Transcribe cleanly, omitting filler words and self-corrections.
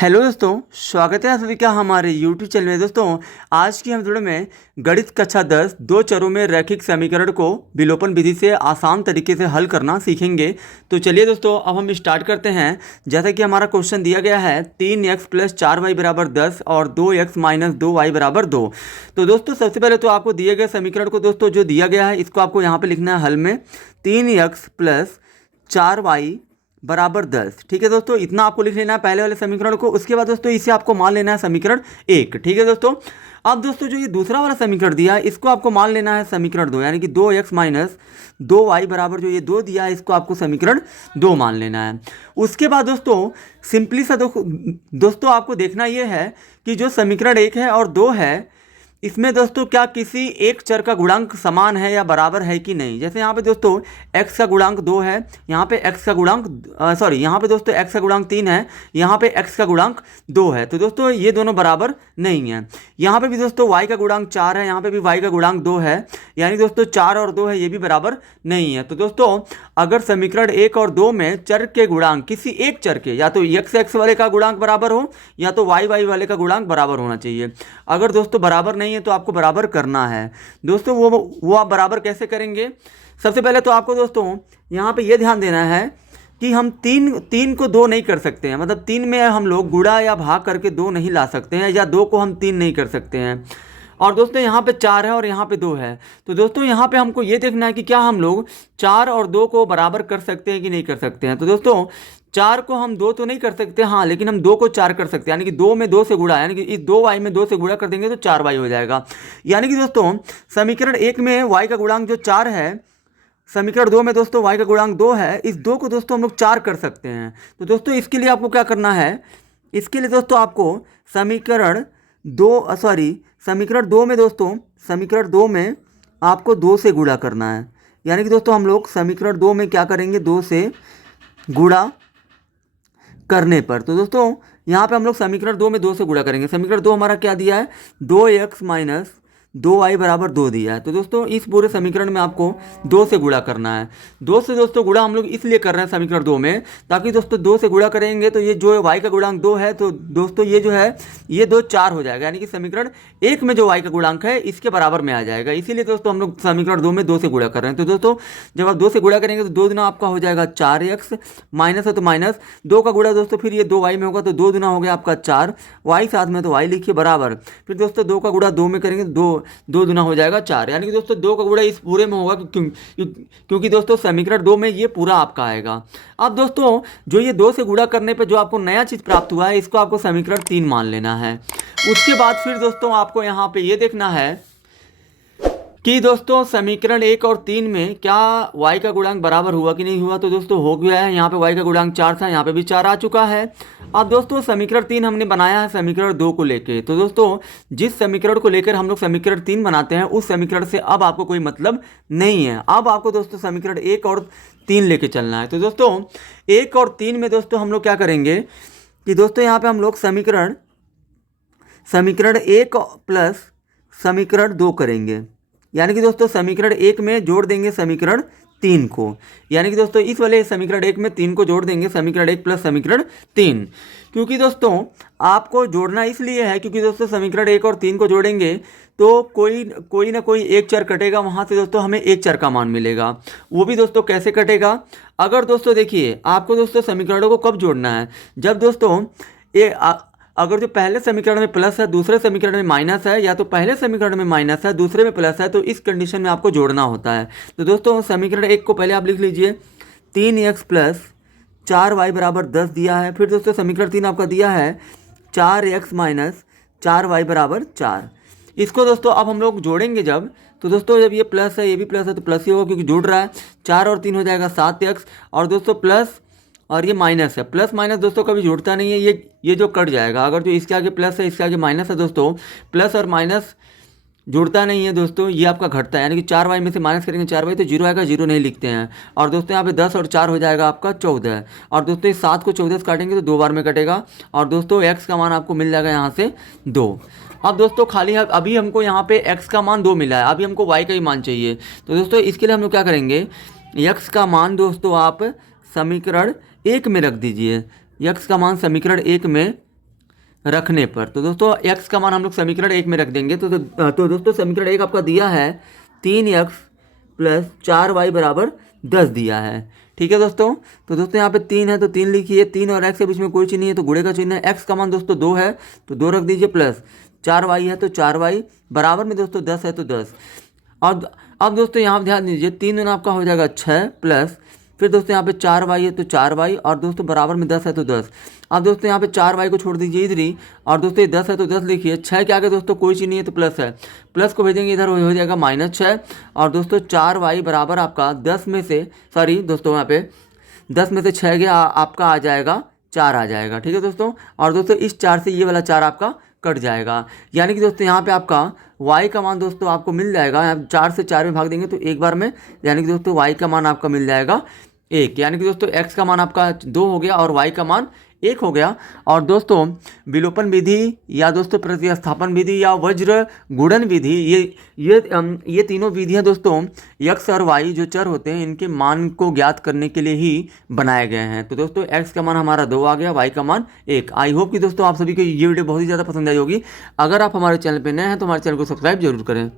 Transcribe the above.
Hello दोस्तों, स्वागत है आप सभी का हमारे YouTube चैनल में। दोस्तों आज की हम वीडियो में गणित कक्षा 10 दो चरों में रैखिक समीकरण को विलोपन विधि से आसान तरीके से हल करना सीखेंगे। तो चलिए दोस्तों अब हम स्टार्ट करते हैं। जैसा कि हमारा क्वेश्चन दिया गया है 3x + 4y = 10 और 2x - 2y = 2। तो दोस्तों सबसे पहले तो आपको दिए गए समीकरण को दोस्तों जो दिया गया है इसको आपको यहाँ पर लिखना है हल में 3x + 4y = 10। ठीक है दोस्तों, इतना आपको लिख लेना है पहले वाले समीकरण को। उसके बाद दोस्तों इसे आपको मान लेना है समीकरण 1। ठीक है दोस्तों, अब दोस्तों जो ये दूसरा वाला समीकरण दिया है इसको आपको मान लेना है समीकरण 2, यानी कि 2x - 2y बराबर जो ये 2 दिया है इसको आपको समीकरण 2 मान लेना है। उसके बाद दोस्तों सिंपली सा दोस्तों आपको देखना ये है कि जो समीकरण 1 है और 2 है इसमें दोस्तों क्या किसी एक चर का गुणांक समान है या बराबर है कि नहीं। जैसे यहाँ पे दोस्तों x का गुणांक 2 है, यहाँ पे x का गुणांक यहाँ पे दोस्तों x का गुणांक 3 है, यहाँ पे x का गुणांक 2 है। तो दोस्तों ये दोनों बराबर नहीं है। यहाँ पे भी दोस्तों y का गुणांक 4 है, यहाँ पे भी y का गुणांक 2 है, यानी दोस्तों 4 और 2 है, ये भी बराबर नहीं है। तो दोस्तों अगर समीकरण 1 और 2 में चर के गुणांक किसी एक चर के या तो x वाले का गुणांक बराबर हो या तो y वाले का गुणांक बराबर होना चाहिए। अगर दोस्तों बराबर नहीं है तो आपको बराबर करना है। दोस्तों वो आप बराबर कैसे करेंगे। सबसे पहले तो आपको दोस्तों यहाँ पे ये ध्यान देना है कि हम तीन को 2 नहीं कर सकते हैं, मतलब 3 में हम लोग गुणा या भाग करके 2 नहीं ला सकते हैं, या 2 को हम 3 नहीं कर सकते हैं। और दोस्तों यहाँ पे 4 है और यहाँ पे 2 है। तो दोस्तों यहाँ पे हमको ये देखना है कि क्या हम लोग 4 और 2 को बराबर कर सकते हैं कि नहीं कर सकते हैं। तो दोस्तों 4 को हम 2 तो नहीं कर सकते, हाँ, लेकिन हम 2 को 4 कर सकते हैं, यानी कि 2 में 2 से गुणा, यानी कि इस 2y में 2 से गुणा कर देंगे तो 4y हो जाएगा। यानी कि दोस्तों समीकरण 1 में y का गुणांक जो 4 है, समीकरण 2 में दोस्तों y का गुणांक 2 है, इस 2 को दोस्तों हम लोग 4 कर सकते हैं। तो दोस्तों इसके लिए आपको क्या करना है, इसके लिए दोस्तों आपको समीकरण 2 में दोस्तों समीकरण 2 में आपको 2 से गुणा करना है। यानी कि दोस्तों हम लोग समीकरण 2 में क्या करेंगे, 2 से गुणा करने पर। तो दोस्तों यहाँ पे हम लोग समीकरण 2 में 2 से गुणा करेंगे। समीकरण 2 हमारा क्या दिया है, 2x - 2y = 2 दिया है। तो दोस्तों इस पूरे समीकरण में आपको 2 से गुणा करना है। 2 से दोस्तों गुणा हम लोग इसलिए कर रहे हैं समीकरण 2 में, ताकि दोस्तों 2 से गुणा करेंगे तो ये जो y का गुणांक 2 है, तो दोस्तों ये जो है ये 2 4 हो जाएगा, यानी कि समीकरण 1 में जो y का गुणांक है इसके बराबर में आ जाएगा। इसीलिए दोस्तों हम लोग समीकरण 2 में 2 से गुणा कर रहे हैं। तो दोस्तों जब आप 2 से गुणा करेंगे तो 2 दुना आपका हो जाएगा 4x, माइनस है तो माइनस 2 का गुणा दोस्तों फिर ये 2y में होगा तो 2 दुना हो गया आपका 4, y साथ में तो y लिखिए बराबर, फिर दोस्तों 2 का गुणा 2 में करेंगे तो 2 दुना हो जाएगा 4, यानी कि दोस्तों 2 का गुणा इस पूरे में होगा क्योंकि दोस्तों समीकरण 2 में ये पूरा आपका आएगा। अब दोस्तों जो ये 2 से गुणा करने पे जो आपको नया चीज़ प्राप्त हुआ है इसको आपको समीकरण 3 मान लेना है। उसके बाद फिर दोस्तों आपको यहाँ पे ये देखना है कि दोस्तों समीकरण 1 और 3 में क्या y का गुणांक बराबर हुआ कि नहीं हुआ। तो दोस्तों हो गया है, यहाँ पे y का गुणांक 4 था, यहाँ पे भी 4 आ चुका है। अब दोस्तों समीकरण 3 हमने बनाया है समीकरण 2 को लेके। तो दोस्तों जिस समीकरण को लेकर हम लोग समीकरण 3 बनाते हैं उस समीकरण से अब आपको कोई मतलब नहीं है। अब आपको दोस्तों समीकरण 1 और 3 लेके चलना है। तो दोस्तों 1 और 3 में दोस्तों हम लोग क्या करेंगे कि दोस्तों यहाँ पे हम लोग समीकरण 1 प्लस समीकरण 2 करेंगे, यानी कि दोस्तों समीकरण 1 में जोड़ देंगे समीकरण 3 को, यानी कि दोस्तों इस वाले समीकरण 1 में 3 को जोड़ देंगे समीकरण 1 प्लस समीकरण 3। क्योंकि दोस्तों आपको जोड़ना इसलिए है क्योंकि दोस्तों समीकरण 1 और 3 को जोड़ेंगे तो कोई ना कोई एक चर कटेगा, वहाँ से दोस्तों हमें एक चर का मान मिलेगा। वो भी दोस्तों कैसे कटेगा, अगर दोस्तों देखिए आपको दोस्तों समीकरणों को कब जोड़ना है, जब दोस्तों अगर जो पहले समीकरण में प्लस है दूसरे समीकरण में माइनस है, या तो पहले समीकरण में माइनस है दूसरे में प्लस है, तो इस कंडीशन में आपको जोड़ना होता है। तो दोस्तों समीकरण 1 को पहले आप लिख लीजिए, 3x + 4y = 10 दिया है। फिर दोस्तों समीकरण 3 आपका दिया है 4x - 4y = 4। इसको दोस्तों अब हम लोग जोड़ेंगे जब, तो दोस्तों जब ये प्लस है ये भी प्लस है तो प्लस ही होगा क्योंकि जुड़ रहा है। 4 और 3 हो जाएगा 7x, और दोस्तों प्लस और ये माइनस है, प्लस माइनस दोस्तों कभी जुड़ता नहीं है, ये जो कट जाएगा। अगर जो इसके आगे प्लस है इसके आगे माइनस है दोस्तों, प्लस और माइनस जुड़ता नहीं है दोस्तों, ये आपका घटता है, यानी कि 4y में से माइनस करेंगे 4y तो 0 आएगा, 0 नहीं लिखते हैं। और दोस्तों यहाँ पे 10 और 4 हो जाएगा आपका 14, और दोस्तों इस 7 को 14 से काटेंगे तो 2 बार में कटेगा, और दोस्तों x का मान आपको मिल जाएगा यहाँ से 2। अब दोस्तों खाली अभी हमको यहाँ पे x का मान 2 मिला है, अभी हमको y का ही मान चाहिए। तो दोस्तों इसके लिए हम लोग क्या करेंगे, x का मान दोस्तों आप समीकरण 1 में रख दीजिए, x का मान समीकरण 1 में रखने पर। तो दोस्तों x का मान हम लोग समीकरण 1 में रख देंगे। तो दोस्तों समीकरण 1 आपका दिया है 3x प्लस 4y बराबर 10 दिया है। ठीक है दोस्तों। तो दोस्तों यहाँ पे 3 है तो 3 लिखिए, 3 और x के बीच में कोई चीज़ नहीं है तो गुणे का चिन्ह है। x का मान दोस्तों 2 है तो 2 रख दीजिए, प्लस 4y है तो 4y बराबर में दोस्तों 10 है तो 10। अब दोस्तों यहाँ पर ध्यान दीजिए, 3 दूना आपका हो जाएगा 6, प्लस फिर दोस्तों यहाँ पे 4y है तो 4y और दोस्तों बराबर में 10 है तो 10। अब दोस्तों यहाँ पे 4y को छोड़ दीजिए इधर ही, और दोस्तों ये 10 है तो 10 लिखिए। 6 के आगे दोस्तों कोई चीज़ नहीं है तो प्लस है, प्लस को भेजेंगे इधर हो जाएगा -6। और दोस्तों 4y बराबर आपका 10 में से, सॉरी दोस्तों यहाँ पे 10 में से 6 गया आपका आ जाएगा 4 आ जाएगा। ठीक है दोस्तों। और दोस्तों इस 4 से ये वाला 4 आपका कट जाएगा, यानी कि दोस्तों यहाँ पे आपका y का मान दोस्तों आपको मिल जाएगा। 4 से 4 में भाग देंगे तो एक बार में, यानी कि दोस्तों y का मान आपका मिल जाएगा 1, यानी कि दोस्तों x का मान आपका 2 हो गया और y का मान 1 हो गया। और दोस्तों विलोपन विधि या दोस्तों प्रतिस्थापन विधि या वज्र गुणन विधि, ये तीनों विधियां दोस्तों x और y जो चर होते हैं इनके मान को ज्ञात करने के लिए ही बनाए गए हैं। तो दोस्तों x का मान हमारा 2 आ गया, y का मान 1। आई होप कि दोस्तों आप सभी को ये वीडियो बहुत ही ज़्यादा पसंद आई होगी। अगर आप हमारे चैनल पर नए हैं तो हमारे चैनल को सब्सक्राइब जरूर करें।